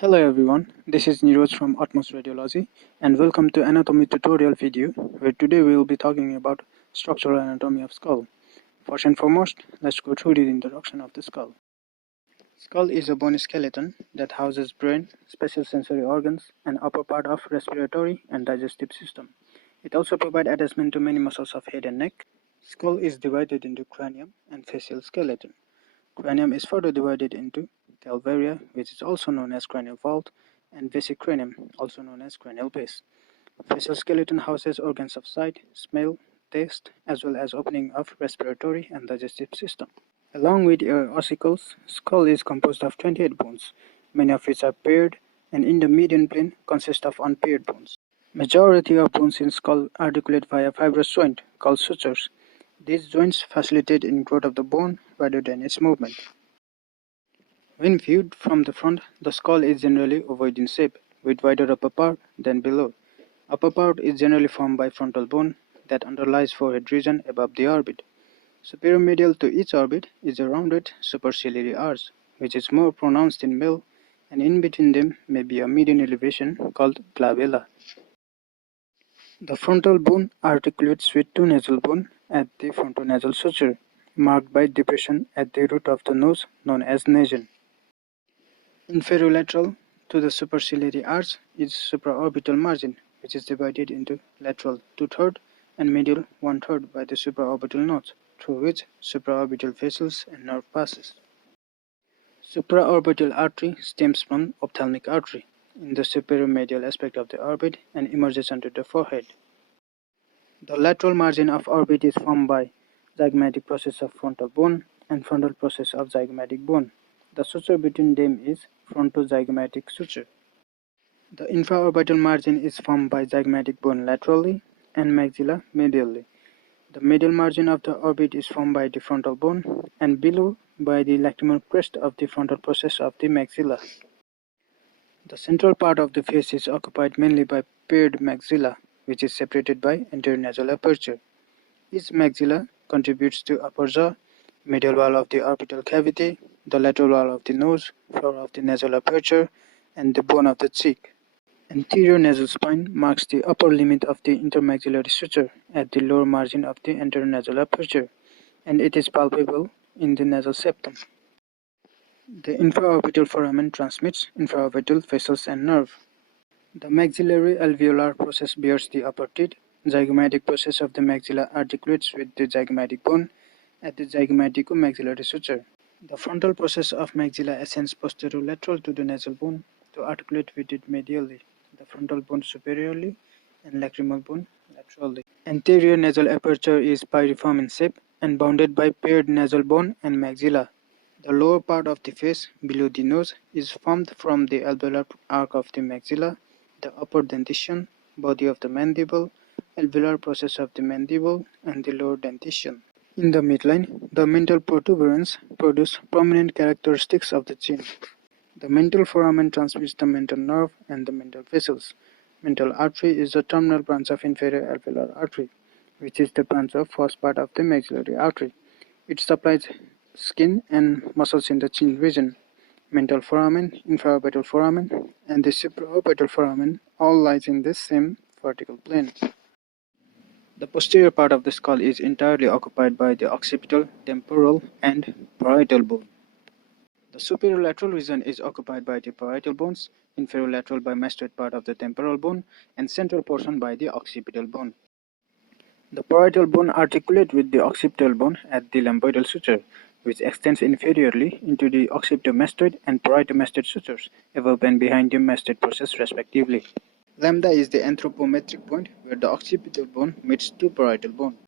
Hello everyone, this is Niroj from Radiology and welcome to anatomy tutorial video where today we will be talking about structural anatomy of skull. First and foremost, let's go through the introduction of the skull. Skull is a bone skeleton that houses brain, special sensory organs, and upper part of respiratory and digestive system. It also provides attachment to many muscles of head and neck. Skull is divided into cranium and facial skeleton. Cranium is further divided into calvaria, which is also known as cranial vault, and vesicranium, also known as cranial base. Facial skeleton houses organs of sight, smell, taste, as well as opening of respiratory and digestive system. Along with ossicles, skull is composed of 28 bones, many of which are paired, and in the median plane consist of unpaired bones. Majority of bones in skull articulate via fibrous joint called sutures. These joints facilitate in growth of the bone rather than its movement. When viewed from the front, the skull is generally ovoid in shape, with wider upper part than below. Upper part is generally formed by frontal bone that underlies forehead region above the orbit. Superior medial to each orbit is a rounded superciliary arch, which is more pronounced in male, and in between them may be a median elevation called glabella. The frontal bone articulates with two nasal bones at the frontonasal suture, marked by depression at the root of the nose known as nasion. Inferolateral to the superciliary arch is supraorbital margin, which is divided into lateral 2/3 and medial 1/3 by the supraorbital notch, through which supraorbital vessels and nerve passes. Supraorbital artery stems from ophthalmic artery in the superior medial aspect of the orbit and emerges under the forehead. The lateral margin of orbit is formed by zygomatic process of frontal bone and frontal process of zygomatic bone. The suture between them is frontozygomatic suture. The infraorbital margin is formed by zygomatic bone laterally and maxilla medially. The medial margin of the orbit is formed by the frontal bone and below by the lacrimal crest of the frontal process of the maxilla. The central part of the face is occupied mainly by paired maxilla, which is separated by anterior nasal aperture. Each maxilla contributes to upper jaw, medial wall of the orbital cavity, the lateral wall of the nose, floor of the nasal aperture, and the bone of the cheek. Anterior nasal spine marks the upper limit of the intermaxillary suture at the lower margin of the anterior nasal aperture, and it is palpable in the nasal septum. The infraorbital foramen transmits infraorbital vessels and nerve. The maxillary alveolar process bears the upper teeth. Zygomatic process of the maxilla articulates with the zygomatic bone at the zygomatic-maxillary suture. The frontal process of maxilla ascends posterolateral to the nasal bone to articulate with it medially, the frontal bone superiorly, and lacrimal bone laterally. Anterior nasal aperture is piriform in shape and bounded by paired nasal bone and maxilla. The lower part of the face, below the nose, is formed from the alveolar arc of the maxilla, the upper dentition, body of the mandible, alveolar process of the mandible, and the lower dentition. In the midline, the mental protuberance produce prominent characteristics of the chin. The mental foramen transmits the mental nerve and the mental vessels. Mental artery is the terminal branch of inferior alveolar artery, which is the branch of first part of the maxillary artery. It supplies skin and muscles in the chin region. Mental foramen, infraorbital foramen, and the supraorbital foramen all lies in this same vertical plane. The posterior part of the skull is entirely occupied by the occipital, temporal, and parietal bone. The superior lateral region is occupied by the parietal bones, inferior lateral by mastoid part of the temporal bone, and central portion by the occipital bone. The parietal bone articulates with the occipital bone at the lambdoidal suture, which extends inferiorly into the occipitomastoid and parietomastoid sutures, above and behind the mastoid process respectively. Lambda is the anthropometric point where the occipital bone meets to parietal bone.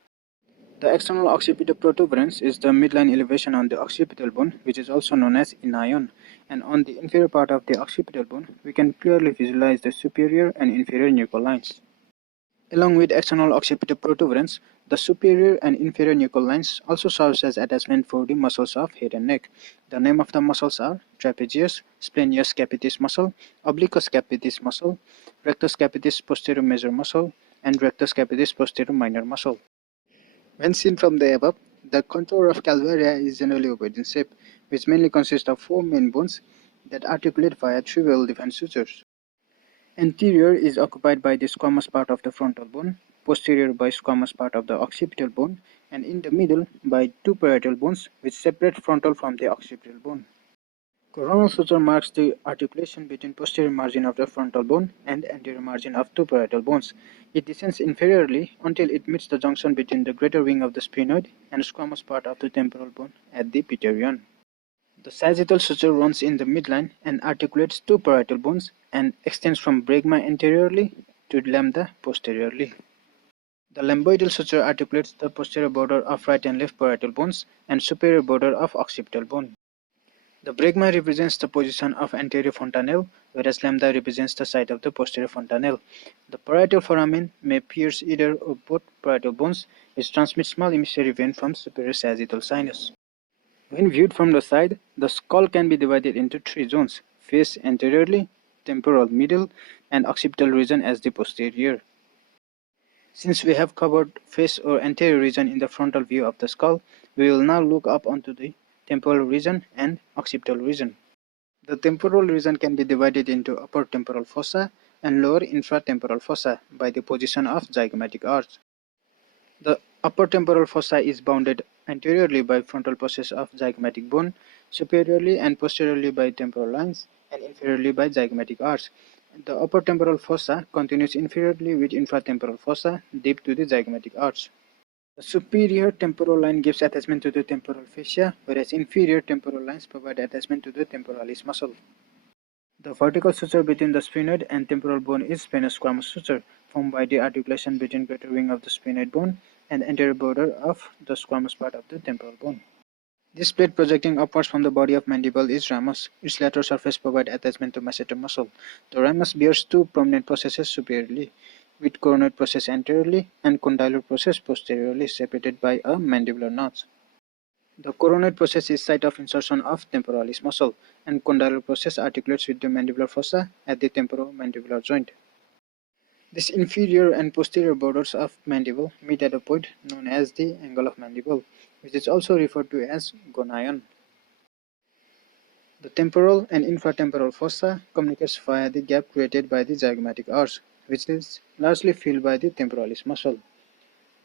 The external occipital protuberance is the midline elevation on the occipital bone, which is also known as inion, and on the inferior part of the occipital bone, we can clearly visualize the superior and inferior nuchal lines. Along with external occipital protuberance, the superior and inferior nuchal lines also serves as attachment for the muscles of head and neck. The name of the muscles are trapezius, splenius capitis muscle, obliquus capitis muscle, rectus capitis posterior major muscle, and rectus capitis posterior minor muscle. When seen from the above, the contour of calvaria is generally ovoid in shape, which mainly consists of four main bones, that articulate via three well-defined sutures. Anterior is occupied by the squamous part of the frontal bone, posterior by squamous part of the occipital bone, and in the middle by two parietal bones which separate frontal from the occipital bone. Coronal suture marks the articulation between posterior margin of the frontal bone and anterior margin of two parietal bones. It descends inferiorly until it meets the junction between the greater wing of the sphenoid and squamous part of the temporal bone at the pityrion. The sagittal suture runs in the midline and articulates two parietal bones and extends from bregma anteriorly to lambda posteriorly. The lambdoidal suture articulates the posterior border of right and left parietal bones and superior border of occipital bone. The bregma represents the position of anterior fontanelle, whereas lambda represents the site of the posterior fontanelle. The parietal foramen may pierce either or both parietal bones, which transmits small emissary vein from superior sagittal sinus. When viewed from the side, the skull can be divided into three zones: face anteriorly, temporal middle, and occipital region as the posterior. Since we have covered face or anterior region in the frontal view of the skull, we will now look up onto the temporal region and occipital region. The temporal region can be divided into upper temporal fossa and lower infratemporal fossa by the position of zygomatic arch. The upper temporal fossa is bounded anteriorly by frontal process of zygomatic bone, superiorly and posteriorly by temporal lines, and inferiorly by zygomatic arch. The upper temporal fossa continues inferiorly with infratemporal fossa deep to the zygomatic arch. The superior temporal line gives attachment to the temporal fascia, whereas inferior temporal lines provide attachment to the temporalis muscle. The vertical suture between the sphenoid and temporal bone is spheno-squamous suture, formed by the articulation between greater wing of the sphenoid bone and anterior border of the squamous part of the temporal bone. This plate projecting upwards from the body of mandible is ramus. Its lateral surface provides attachment to masseter muscle. The ramus bears two prominent processes superiorly, with coronoid process anteriorly and condylar process posteriorly, separated by a mandibular notch. The coronoid process is site of insertion of temporalis muscle, and condylar process articulates with the mandibular fossa at the temporomandibular joint. These inferior and posterior borders of mandible meet at a point known as the angle of mandible, which is also referred to as gonion. The temporal and infratemporal fossa communicates via the gap created by the zygomatic arch, which is largely filled by the temporalis muscle.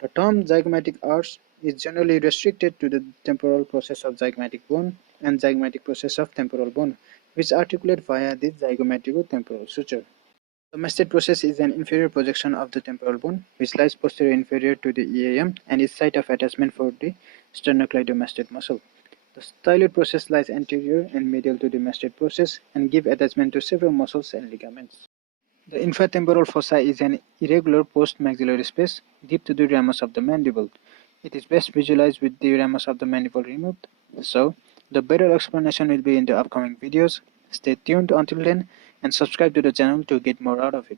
The term zygomatic arch is generally restricted to the temporal process of zygomatic bone and zygomatic process of temporal bone, which articulate via the zygomatico-temporal suture. The masted process is an inferior projection of the temporal bone, which lies posterior inferior to the EAM and is site of attachment for the sternocleidomasted muscle. The styloid process lies anterior and medial to the masted process and give attachment to several muscles and ligaments. The infratemporal fossa is an irregular post-maxillary space deep to the ramus of the mandible. It is best visualized with the ramus of the mandible removed. So, the better explanation will be in the upcoming videos. Stay tuned until then and subscribe to the channel to get more out of it.